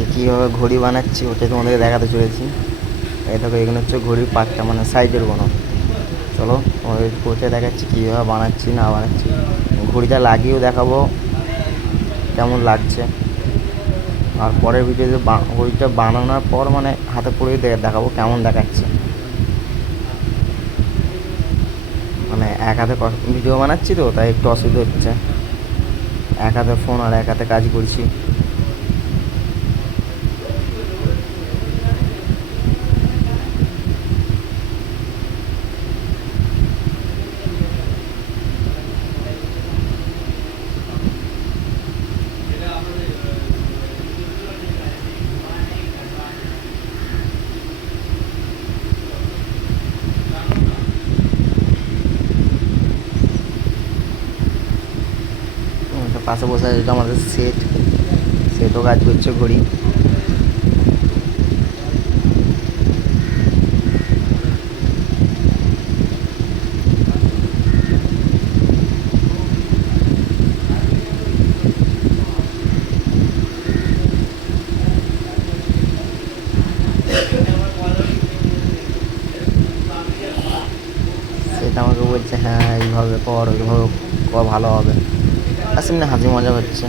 আজকে কীভাবে ঘড়ি বানাচ্ছি ওটাই তোমাদেরকে দেখাতে চলেছি। এই দেখো এগুলো হচ্ছে ঘড়ির পাটটা, মানে সাইজের কোনো। চলো তোমাদের করতে দেখাচ্ছি কীভাবে বানাচ্ছি না বানাচ্ছি। ঘড়িটা লাগিয়েও দেখাবো কেমন লাগছে, আর পরের ভিডিওতে ঘড়িটা বানানোর পর মানে হাতে পরে দেখাবো কেমন দেখাচ্ছে। মানে এক হাতে ভিডিও বানাচ্ছি তো তাই একটু অসুবিধা হচ্ছে, এক হাতে ফোন আর এক হাতে কাজ করছি। পাশে বসে আছে আমাদের সেটও কাজ করছে ঘড়ি। সেটা আমাকে বলছে হ্যাঁ এইভাবে কর ওইভাবে কর ভালো হবে, আর সেমনি হাসি মজা হচ্ছে।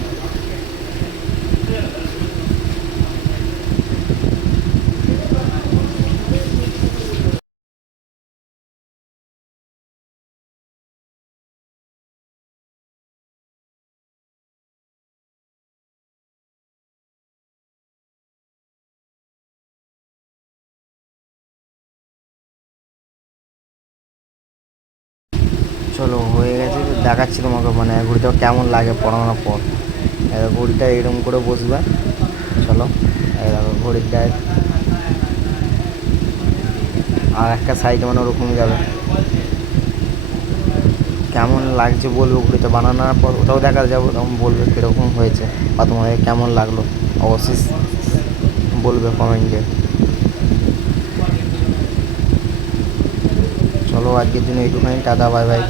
চলো হয়ে গেছে, দেখাচ্ছি তোমাকে মানে ঘড়িটা কেমন লাগে পড়ানোর পর। ঘড়িটা এরকম করে বসবে, চলো এই দেখো ঘড়ির গায়ে আর একটা সাইড মানে ওরকম যাবে। কেমন লাগছে বলবে ঘড়িটা বানানোর পর, ওটাও দেখা যাবো তখন বলবে কীরকম হয়েছে বা তোমাদের কেমন লাগলো অবশ্যই বলবে কমেন্টে। চলো আজকের জন্য এইটুখানি, টাটা বাই বাই।